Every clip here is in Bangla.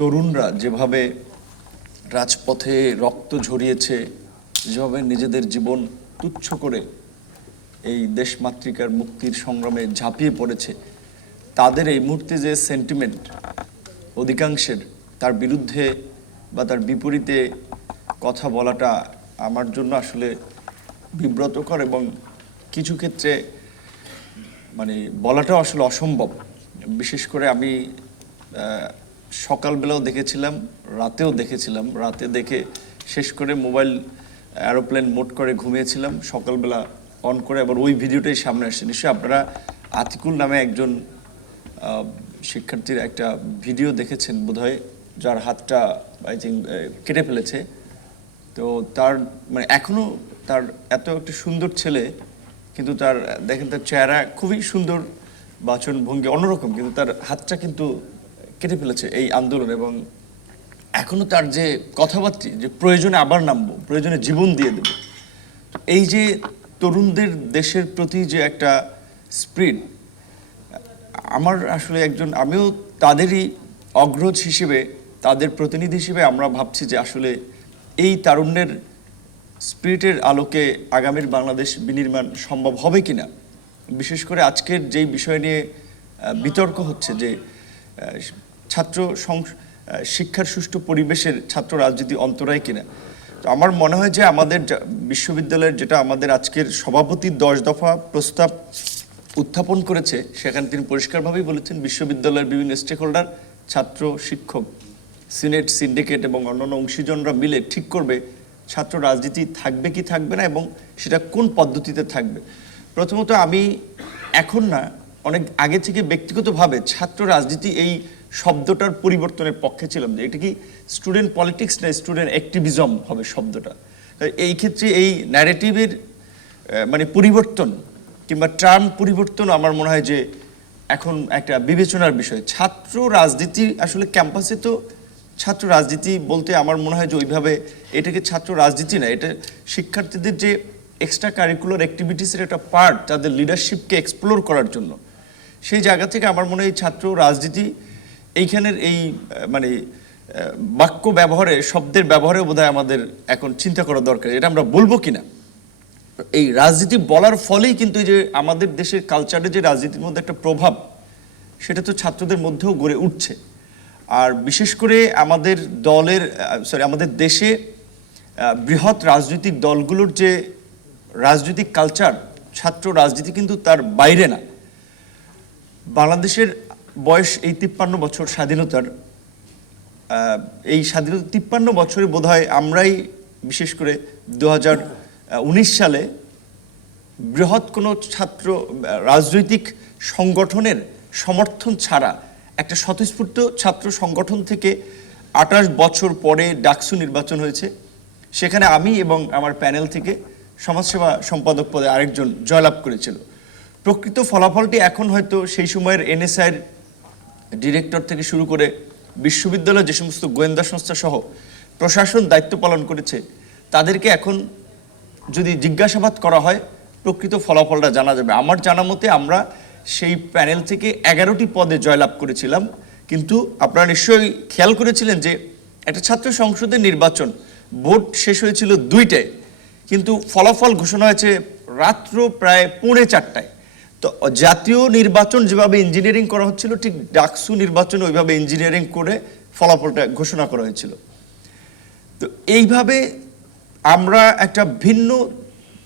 তরুণরা যেভাবে রাজপথে রক্ত ঝরিয়েছে, যেভাবে নিজেদের জীবন তুচ্ছ করে এই দেশমাতৃকার মুক্তির সংগ্রামে ঝাঁপিয়ে পড়েছে, তাদের এই মুহূর্তে যে সেন্টিমেন্ট অধিকাংশের তার বিরুদ্ধে বা তার বিপরীতে কথা বলাটা আমার জন্য আসলে বিব্রতকর এবং কিছু ক্ষেত্রে মানে বলাটাও আসলে অসম্ভব। বিশেষ করে আমি সকালবেলাও দেখেছিলাম, রাতেও দেখেছিলাম। রাতে দেখে শেষ করে মোবাইল এরোপ্লেন মোড করে ঘুমিয়েছিলাম, সকালবেলা অন করে আবার ওই ভিডিওটাই সামনে আসছে। নিশ্চয়ই আপনারা আতিকুল নামে একজন শিক্ষার্থীর একটা ভিডিও দেখেছেন বোধহয়, যার হাতটা আই থিঙ্ক কেটে ফেলেছে। তো তার মানে এখনও তার এত একটা সুন্দর ছেলে, কিন্তু তার দেখেন তার চেহারা খুবই সুন্দর, বাচন ভঙ্গি অন্যরকম, কিন্তু তার হাতটা কিন্তু কেটে ফেলেছে এই আন্দোলন। এবং এখনো তার যে কথাবার্তা, যে প্রয়োজনে আবার নামবো, প্রয়োজনে জীবন দিয়ে দেব, এই যে তরুণদের দেশের প্রতি যে একটা স্পিরিট, আমার আসলে আমিও তাদেরই অগ্রজ হিসেবে, তাদের প্রতিনিধি হিসেবে আমরা ভাবছি যে আসলে এই তারুণ্যের স্পিরিটের আলোকে আগামীর বাংলাদেশ বিনির্মাণ সম্ভব হবে কিনা। বিশেষ করে আজকের যেই বিষয় নিয়ে বিতর্ক হচ্ছে যে ছাত্র শিক্ষার সুষ্ঠু পরিবেশের ছাত্র রাজনীতি অন্তরায় কিনা। তো আমার মনে হয় যে আমাদের বিশ্ববিদ্যালয়ের যেটা আমাদের আজকের সভাপতি 10 দফা প্রস্তাব উত্থাপন করেছে, সেখানে তিনি পরিষ্কারভাবেই বলেছেন বিশ্ববিদ্যালয়ের বিভিন্ন স্টেক হোল্ডার, ছাত্র, শিক্ষক, সিনেট, সিন্ডিকেট এবং অন্যান্য অংশীজনরা মিলে ঠিক করবে ছাত্র রাজনীতি থাকবে কি থাকবে না এবং সেটা কোন পদ্ধতিতে থাকবে। প্রথমত আমি এখন না, অনেক আগে থেকে ব্যক্তিগতভাবে ছাত্র রাজনীতি এই শব্দটার পরিবর্তনের পক্ষে ছিলাম, যে এটা কি স্টুডেন্ট পলিটিক্স না স্টুডেন্ট অ্যাক্টিভিজম হবে শব্দটা। এই ক্ষেত্রে এই ন্যারেটিভের মানে পরিবর্তন কিংবা টার্ম পরিবর্তন আমার মনে হয় যে এখন একটা বিবেচনার বিষয়। ছাত্র রাজনীতি আসলে ক্যাম্পাসে তো ছাত্র রাজনীতি বলতে আমার মনে হয় যে ওইভাবে এটাকে ছাত্র রাজনীতি না, এটা শিক্ষার্থীদের যে এক্সট্রা কারিকুলার অ্যাক্টিভিটিসের একটা পার্ট, তাদের লিডারশিপকে এক্সপ্লোর করার জন্য। সেই জায়গা থেকে আমার মনে হয় ছাত্র রাজনীতি এইখানের এই মানে বাক্য ব্যবহারে, শব্দের ব্যবহারে বোধহয় আমাদের এখন চিন্তা করা দরকার, এটা আমরা বলবো কিনা। এই রাজনীতি বলার ফলেই কিন্তু যে আমাদের দেশের কালচারে যে রাজনীতির মধ্যে একটা প্রভাব, সেটা তো ছাত্রদের মধ্যেও গড়ে উঠছে। আর বিশেষ করে আমাদের আমাদের দেশে বৃহৎ রাজনৈতিক দলগুলোর যে রাজনৈতিক কালচার, ছাত্র রাজনীতি কিন্তু তার বাইরে না। বাংলাদেশের বয়স এই 53 বছর স্বাধীনতার, এই স্বাধীনতা 53 বছরে বোধহয় আমরাই বিশেষ করে 2019 সালে বৃহৎ কোনো ছাত্র রাজনৈতিক সংগঠনের সমর্থন ছাড়া একটা স্বতঃস্ফূর্ত ছাত্র সংগঠন থেকে 28 বছর পরে ডাকসু নির্বাচন হয়েছে। সেখানে আমি এবং আমার প্যানেল থেকে সমাজসেবা সম্পাদক পদে আরেকজন জয়লাভ করেছিল। প্রকৃত ফলাফলটি এখন হয়তো সেই সময়ের এনএসআইয়ের ডিরেক্টর থেকে শুরু করে বিশ্ববিদ্যালয় যে সমস্ত গোয়েন্দা সংস্থা সহ প্রশাসন দায়িত্ব পালন করেছে, তাদেরকে এখন যদি জিজ্ঞাসাবাদ করা হয় প্রকৃত ফলাফলটা জানা যাবে। আমার জানা মতে আমরা সেই প্যানেল থেকে 11টি পদে জয়লাভ করেছিলাম। কিন্তু আপনারা নিশ্চয়ই খেয়াল করেছিলেন যে একটা ছাত্র সংসদের নির্বাচন, ভোট শেষ হয়েছিল 2টায়, কিন্তু ফলাফল ঘোষণা হয়েছে রাত্র প্রায় 3:45টায়। তো জাতীয় নির্বাচন যেভাবে ইঞ্জিনিয়ারিং করা হচ্ছিল, ঠিক ডাকসু নির্বাচন ওইভাবে ইঞ্জিনিয়ারিং করে ফলাফলটা ঘোষণা করা হয়েছিল। তো এইভাবে আমরা একটা ভিন্ন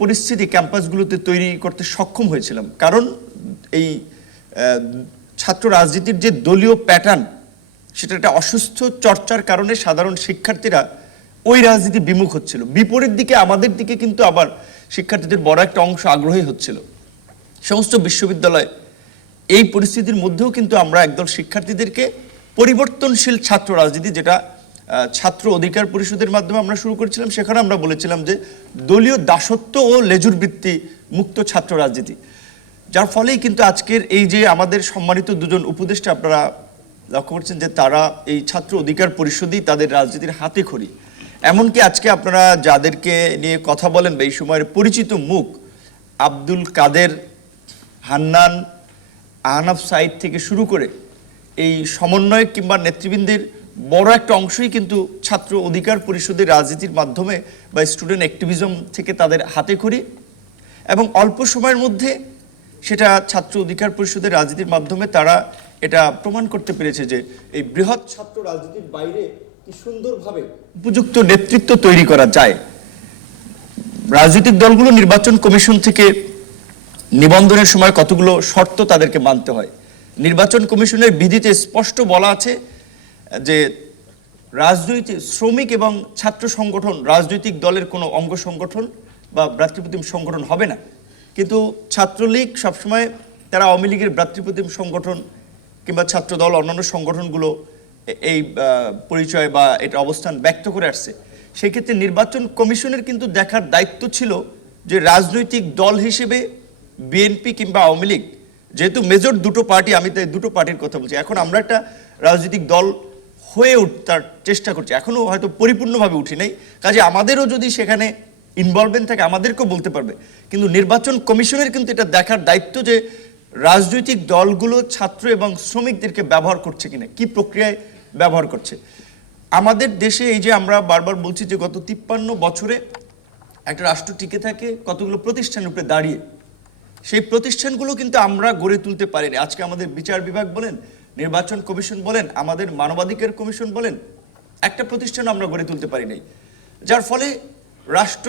পরিস্থিতি ক্যাম্পাসগুলোতে তৈরি করতে সক্ষম হয়েছিলাম, কারণ এই ছাত্র রাজনীতির যে দলীয় প্যাটার্ন, সেটা একটা অসুস্থ চর্চার কারণে সাধারণ শিক্ষার্থীরা ওই রাজনীতি বিমুখ হচ্ছিল। বিপরীত দিকে আমাদের দিকে কিন্তু আবার শিক্ষার্থীদের বড় একটা অংশ আগ্রহী হচ্ছিল। সমস্ত বিশ্ববিদ্যালয় এই পরিস্থিতির মধ্যেও কিন্তু আমরা একদল শিক্ষার্থীদেরকে পরিবর্তনশীল ছাত্র রাজনীতি, যেটা ছাত্র অধিকার পরিষদের মাধ্যমে আমরা শুরু করেছিলাম, সেখানে আমরা বলেছিলাম যে দলীয় দাসত্ব ও লেজুর ভিত্তি মুক্ত ছাত্র রাজনীতি, যার ফলেই কিন্তু আজকের এই যে আমাদের সম্মানিত দুজন উপদেষ্টা, আপনারা লক্ষ্য করছেন যে তারা এই ছাত্র অধিকার পরিষদই তাদের রাজনীতির হাতে খড়ি। এমনকি আজকে আপনারা যাদেরকে নিয়ে কথা বলেন বা এই সময়ের পরিচিত মুখ, আব্দুল কাদের, হান্নান, আহনাফ সাইদ থেকে শুরু করে এই সমন্বয়ক কিংবা নেতৃবৃন্দের বড় একটা অংশই কিন্তু ছাত্র অধিকার পরিষদের রাজনীতির মাধ্যমে বা স্টুডেন্ট অ্যাক্টিভিজম থেকে তাদের হাতে খড়ি, এবং অল্প সময়ের মধ্যে সেটা ছাত্র অধিকার পরিষদের রাজনীতির মাধ্যমে তারা এটা প্রমাণ করতে পেরেছে যে এই বৃহৎ ছাত্র রাজনীতির বাইরে কি সুন্দরভাবে উপযুক্ত নেতৃত্ব তৈরি করা যায়। রাজনৈতিক দলগুলো নির্বাচন কমিশন থেকে নিবন্ধনের সময় কতগুলো শর্ত তাদেরকে মানতে হয়। নির্বাচন কমিশনের বিধিতে স্পষ্ট বলা আছে যে রাজনৈতিক শ্রমিক এবং ছাত্র সংগঠন রাজনৈতিক দলের কোনো অঙ্গ সংগঠন বা ভ্রাতৃপ্রতিম সংগঠন হবে না। কিন্তু ছাত্রলীগ সবসময় তারা আওয়ামী লীগের ভ্রাতৃপ্রতিম সংগঠন কিংবা ছাত্র দল অন্যান্য সংগঠনগুলো এই পরিচয় বা এটা অবস্থান ব্যক্ত করে আসছে। সেই ক্ষেত্রে নির্বাচন কমিশনের কিন্তু দেখার দায়িত্ব ছিল যে রাজনৈতিক দল হিসেবে বিএনপি কিংবা আওয়ামী লীগ, যেহেতু মেজর দুটো পার্টি, আমি তাই দুটো পার্টির কথা বলছি, এখন আমরা একটা রাজনৈতিক দল হয়ে উঠার চেষ্টা করছি, এখনও হয়তো পরিপূর্ণভাবে উঠি নাই, কাজে আমাদেরও যদি সেখানে ইনভলভমেন্ট থাকে আমাদেরকেও বলতে পারবে। কিন্তু নির্বাচন কমিশনের কিন্তু এটা দেখার দায়িত্ব যে রাজনৈতিক দলগুলো ছাত্র এবং শ্রমিকদেরকে ব্যবহার করছে কিনা, কি প্রক্রিয়ায় ব্যবহার করছে। আমাদের দেশে এই যে আমরা বারবার বলছি যে গত 53 বছরে একটা রাষ্ট্র টিকে থাকে কতগুলো প্রতিষ্ঠানের উপরে দাঁড়িয়ে, সেই প্রতিষ্ঠানগুলো কিন্তু আমরা গড়ে তুলতে পারিনি। আজকে আমাদের বিচার বিভাগ বলেন, নির্বাচন কমিশন বলেন, আমাদের মানবাধিকার কমিশন বলেন, একটা প্রতিষ্ঠান আমরা গড়ে তুলতে পারি নাই। যার ফলে রাষ্ট্র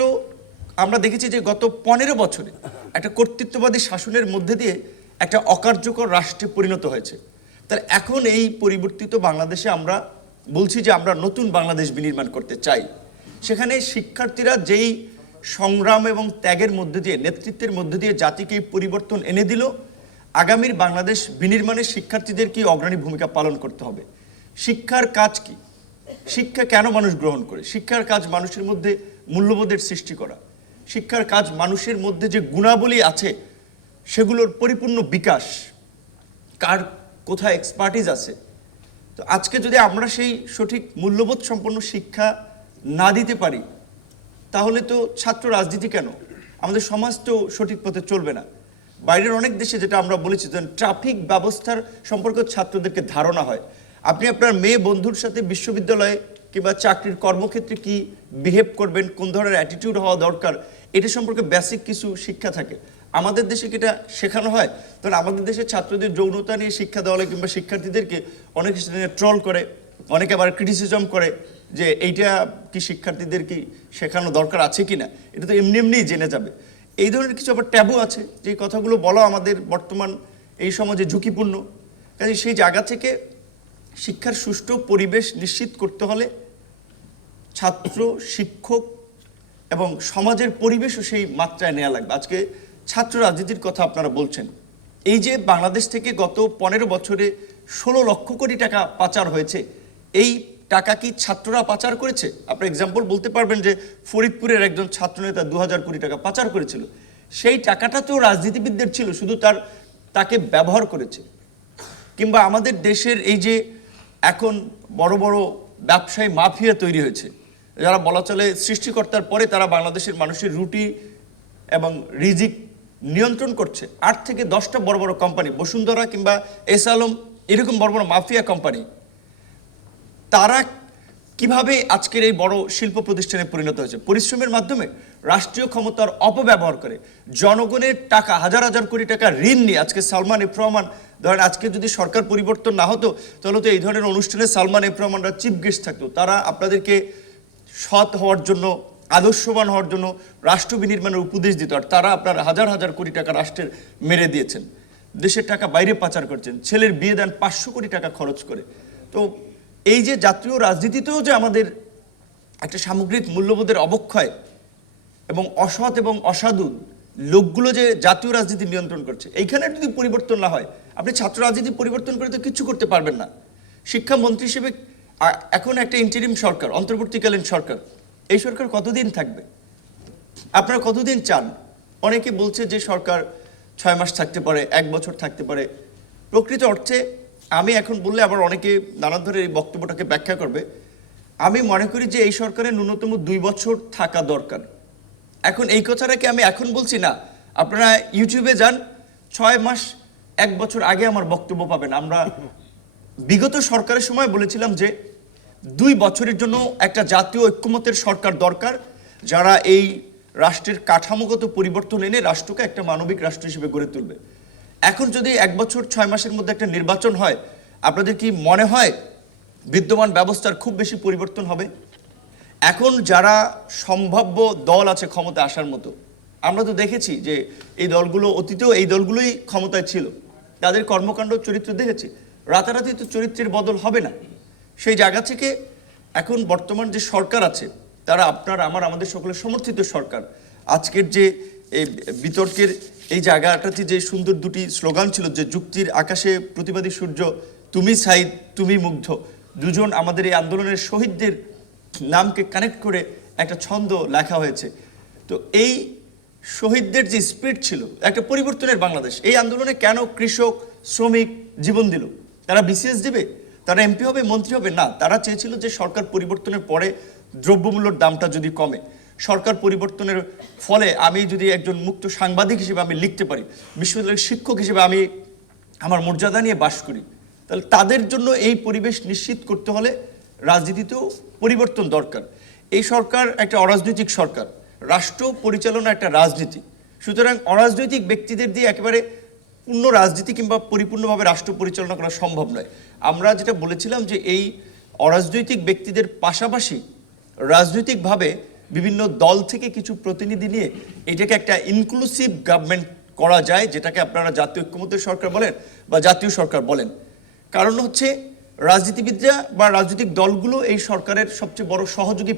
আমরা দেখেছি যে গত 15 বছরে একটা কর্তৃত্ববাদী শাসনের মধ্যে দিয়ে একটা অকার্যকর রাষ্ট্রে পরিণত হয়েছে। তাহলে এখন এই পরিবর্তিত বাংলাদেশে আমরা বলছি যে আমরা নতুন বাংলাদেশ বিনির্মাণ করতে চাই। সেখানে শিক্ষার্থীরা যেই সংগ্রাম এবং ত্যাগের মধ্যে দিয়ে, নেতৃত্বের মধ্যে দিয়ে জাতিকে এই পরিবর্তন এনে দিল, আগামীর বাংলাদেশ বিনির্মাণে শিক্ষার্থীদের কি অগ্রণী ভূমিকা পালন করতে হবে। শিক্ষার কাজ কি, শিক্ষা কেন মানুষ গ্রহণ করে? শিক্ষার কাজ মানুষের মধ্যে মূল্যবোধের সৃষ্টি করা। শিক্ষার কাজ মানুষের মধ্যে যে গুণাবলী আছে সেগুলোর পরিপূর্ণ বিকাশ, কার কোথায় এক্সপার্টিস আছে। তো আজকে যদি আমরা সেই সঠিক মূল্যবোধ সম্পন্ন শিক্ষা না দিতে পারি, তাহলে তো ছাত্র রাজনীতি কেন, আমাদের সমাজ তো সঠিক পথে চলবে না। বাইরের অনেক দেশে যেটা আমরা বলেছি, ট্রাফিক ব্যবস্থার সম্পর্কে ছাত্রদেরকে ধারণা হয়। আপনি আপনার মেয়ে বন্ধুর সাথে বিশ্ববিদ্যালয়ে কিংবা চাকরির কর্মক্ষেত্রে কি বিহেভ করবেন, কোন ধরনের অ্যাটিটিউড হওয়া দরকার, এটা সম্পর্কে বেসিক কিছু শিক্ষা থাকে। আমাদের দেশে কি এটা শেখানো হয়? তাহলে আমাদের দেশে ছাত্রদের যৌনতা নিয়ে শিক্ষা দেওয়া হয়, কিংবা শিক্ষার্থীদেরকে অনেক ট্রল করে, অনেকে আবার ক্রিটিসিজম করে যে এইটা কি শিক্ষার্থীদের কি শেখানো দরকার আছে কি না, এটা তো এমনি এমনিই জেনে যাবে। এই ধরনের কিছু আবার ট্যাবু আছে, যে কথাগুলো বলা আমাদের বর্তমান এই সমাজে ঝুঁকিপূর্ণ। কাজে সেই জায়গা থেকে শিক্ষার সুষ্ঠু পরিবেশ নিশ্চিত করতে হলে ছাত্র, শিক্ষক এবং সমাজের পরিবেশও সেই মাত্রায় নেওয়া লাগবে। আজকে ছাত্র রাজনীতির কথা আপনারা বলছেন, এই যে বাংলাদেশ থেকে গত 15 বছরে 16 লক্ষ কোটি টাকা পাচার হয়েছে, এই টাকা কি ছাত্ররা পাচার করেছে? আপনি এক্সাম্পল বলতে পারবেন যে ফরিদপুরের একজন ছাত্রনেতা 2000 কোটি টাকা পাচার করেছিল, সেই টাকাটা তো রাজনীতিবিদদের ছিল, শুধু তাকে ব্যবহার করেছে। কিংবা আমাদের দেশের এই যে এখন বড় বড় ব্যবসায়ী মাফিয়া তৈরি হয়েছে, যারা বলা চলে সৃষ্টিকর্তার পরে তারা বাংলাদেশের মানুষের রুটি এবং রিজিক নিয়ন্ত্রণ করছে। 8 থেকে 10টা বড় বড় কোম্পানি, বসুন্ধরা কিংবা এস আলম, এরকম বড় বড় মাফিয়া কোম্পানি, তারা কিভাবে আজকের এই বড় শিল্প প্রতিষ্ঠানে পরিণত হয়েছে? পরিশ্রমের মাধ্যমে, রাষ্ট্রীয় ক্ষমতার অপব্যবহার করে, জনগণের টাকা, হাজার হাজার কোটি টাকা ঋণ নিয়ে। আজকে সালমান এফ রহমান, ধরেন আজকে যদি সরকার পরিবর্তন না হতো তাহলে তো এই ধরনের অনুষ্ঠানে সালমান এফ রহমানরা চিফ গেস্ট থাকতো। তারা আপনাদেরকে সৎ হওয়ার জন্য, আদর্শবান হওয়ার জন্য রাষ্ট্র বিনির্মাণের উপদেশ দিত, আর তারা আপনার হাজার হাজার কোটি টাকা রাষ্ট্রের মেরে দিয়েছেন, দেশের টাকা বাইরে পাচার করছেন, ছেলের বিয়ে দেন 500 কোটি টাকা খরচ করে। তো এই যে জাতীয় রাজনীতিতেও যে আমাদের একটা সামগ্রিক মূল্যবোধের অবক্ষয় এবং অসৎ এবং অসাধু লোকগুলো যে জাতীয় রাজনীতি নিয়ন্ত্রণ করছে, এইখানে যদি পরিবর্তন না হয়, আপনি ছাত্র রাজনীতি পরিবর্তন করে তো কিচ্ছু করতে পারবেন না। শিক্ষামন্ত্রী হিসেবে এখন একটা ইন্টারিম সরকার, অন্তর্বর্তীকালীন সরকার, এই সরকার কতদিন থাকবে? আপনারা কতদিন চান? অনেকে বলছে যে সরকার 6 মাস থাকতে পারে, 1 বছর থাকতে পারে। প্রকৃত অর্থে আমি এখন বললে আবার অনেকে নানা ধরনের এই বক্তব্যটাকে ব্যাখ্যা করবে। আমি মনে করি যে এই সরকারের ন্যূনতম 2 বছর থাকা দরকার। এখন এই কথাটাকে আমি এখন বলছি না, আপনারা ইউটিউবে যান, 6 মাস 1 বছর আগে আমার বক্তব্য পাবেন। আমরা বিগত সরকারের সময় বলেছিলাম যে 2 বছরের জন্য একটা জাতীয় ঐক্যমতের সরকার দরকার, যারা এই রাষ্ট্রের কাঠামোগত পরিবর্তন এনে রাষ্ট্রকে একটা মানবিক রাষ্ট্র হিসেবে গড়ে তুলবে। এখন যদি 1 বছর 6 মাসের মধ্যে একটা নির্বাচন হয়, আপনাদের কি মনে হয় বিদ্যমান ব্যবস্থার খুব বেশি পরিবর্তন হবে? এখন যারা সম্ভাব্য দল আছে ক্ষমতা আসার মতো, আমরা তো দেখেছি যে এই দলগুলো অতীতেও এই দলগুলোই ক্ষমতায় ছিল, তাদের কর্মকাণ্ড চরিত্র দেখেছি। রাতারাতি তো চরিত্রের বদল হবে না। সেই জায়গা থেকে এখন বর্তমান যে সরকার আছে, তারা আপনার আমাদের সকলের সমর্থিত সরকার। আজকের যে এই বিতর্কের এই জায়গাটাতে যে সুন্দর দুটি স্লোগান ছিল, যে যুক্তির আকাশে প্রতিবাদী সূর্য, তুমি সাইদ তুমি মুগ্ধ, দুজন আমাদের এই আন্দোলনের শহীদদের নামকে কানেক্ট করে একটা ছন্দ লেখা হয়েছে। তো এই শহীদদের যে স্পিরিট ছিল, একটা পরিবর্তনের বাংলাদেশ, এই আন্দোলনে কেন কৃষক শ্রমিক জীবন দিল? তারা বিসিএস দিবে, তারা এমপি হবে, মন্ত্রী হবে? না, তারা চেয়েছিল যে সরকার পরিবর্তনের পরে দ্রব্যমূল্যের দামটা যদি কমে, সরকার পরিবর্তনের ফলে আমি যদি একজন মুক্ত সাংবাদিক হিসেবে আমি লিখতে পারি, বিশ্ববিদ্যালয়ের শিক্ষক হিসেবে আমি আমার মর্যাদা নিয়ে বাস করি, তাহলে তাদের জন্য এই পরিবেশ নিশ্চিত করতে হলে রাজনীতিতেও পরিবর্তন দরকার। এই সরকার একটা অরাজনৈতিক সরকার, রাষ্ট্র পরিচালনা একটা রাজনীতি। সুতরাং অরাজনৈতিক ব্যক্তিদের দিয়ে একেবারে পূর্ণ রাজনীতি কিংবা পরিপূর্ণভাবে রাষ্ট্র পরিচালনা করা সম্ভব নয়। আমরা যেটা বলেছিলাম যে এই অরাজনৈতিক ব্যক্তিদের পাশাপাশি রাজনৈতিকভাবে বিভিন্ন দল থেকে কিছু প্রতিনিধি নিয়ে এটাকে একটা ইনক্লুসিভ গভর্নমেন্ট করা যায়, যেটাকে আপনারা জাতীয় ঐক্যমত্যের সরকার বলেন বা জাতীয় সরকার বলেন। কারণ হচ্ছে রাজনীতিবিদরা বা রাজনৈতিক দলগুলো এই সরকারের সবচেয়ে বড় সহযোগী